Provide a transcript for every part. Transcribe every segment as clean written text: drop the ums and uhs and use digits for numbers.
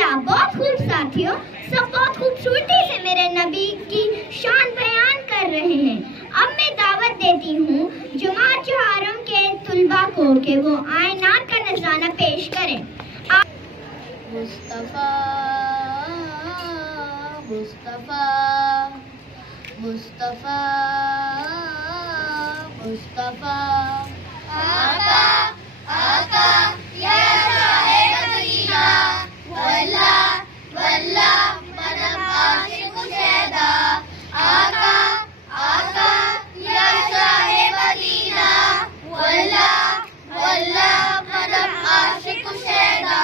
اللہ بہت خوب ساتھیوں، سب بہت خوبصورتی سے میرے نبی کی شان بیان کر رہے ہیں۔ اب میں دعوت دیتی ہوں جماعت حرم کے طلباء کو کہ وہ آئیں نعت کا نذرانہ پیش کریں۔ مصطفیٰ مصطفیٰ مصطفیٰ مصطفیٰ آقا آقا یا شاہ مدینہ واللہ واللہ مدد عاشق شیدا آقا آقا یا شاہ مدینہ واللہ واللہ مدد عاشق شیدا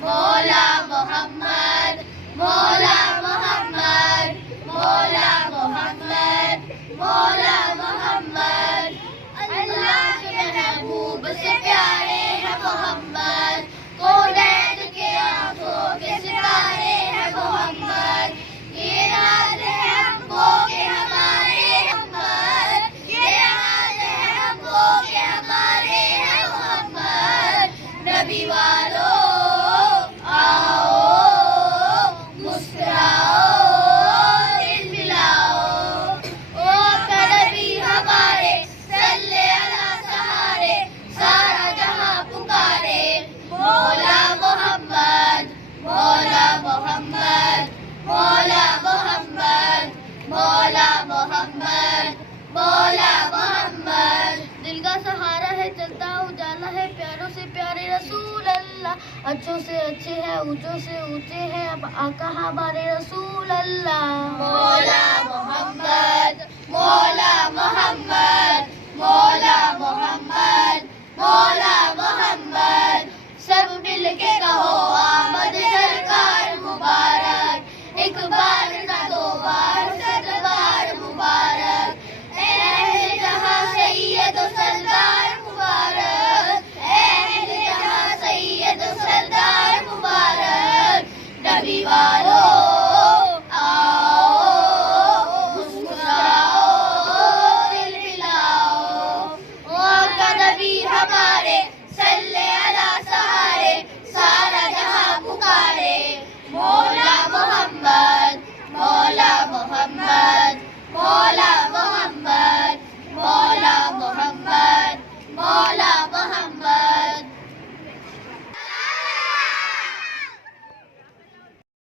مولا محمد مولا محمد مولا محمد مولا محمد اللہ کے محبوب سے پیارے ہیں محمد کونین کے آنکھوں کے ستارے ہیں محمد یہ ناز ہے ہم کو کہ ہمارے محمد یہ ناز ہے ہم کو کہ ہمارے ہیں محمد نبی والوں دل کا سہارا ہے چلتا اجالا ہے پیاروں سے پیارے رسول اللہ اچھوں سے اچھے ہیں اونچوں سے اونچے ہیں اب آقا ہمارے رسول اللہ مولا محمد مولا محمد مولا محمد مولا محمد سب مل کے کہو آمد سرکار مبارک ایک بار نہ دو بار صد بار مبارک اہل جہاں سید و سردار مبارک اہل جہاں سید و سردار مبارک نبی والو آؤ مسکراؤ دل ہلاؤ آقا نبی ہمارے صلی علی سہارے سارا جہاں پکارے مولا محمد مولا محمد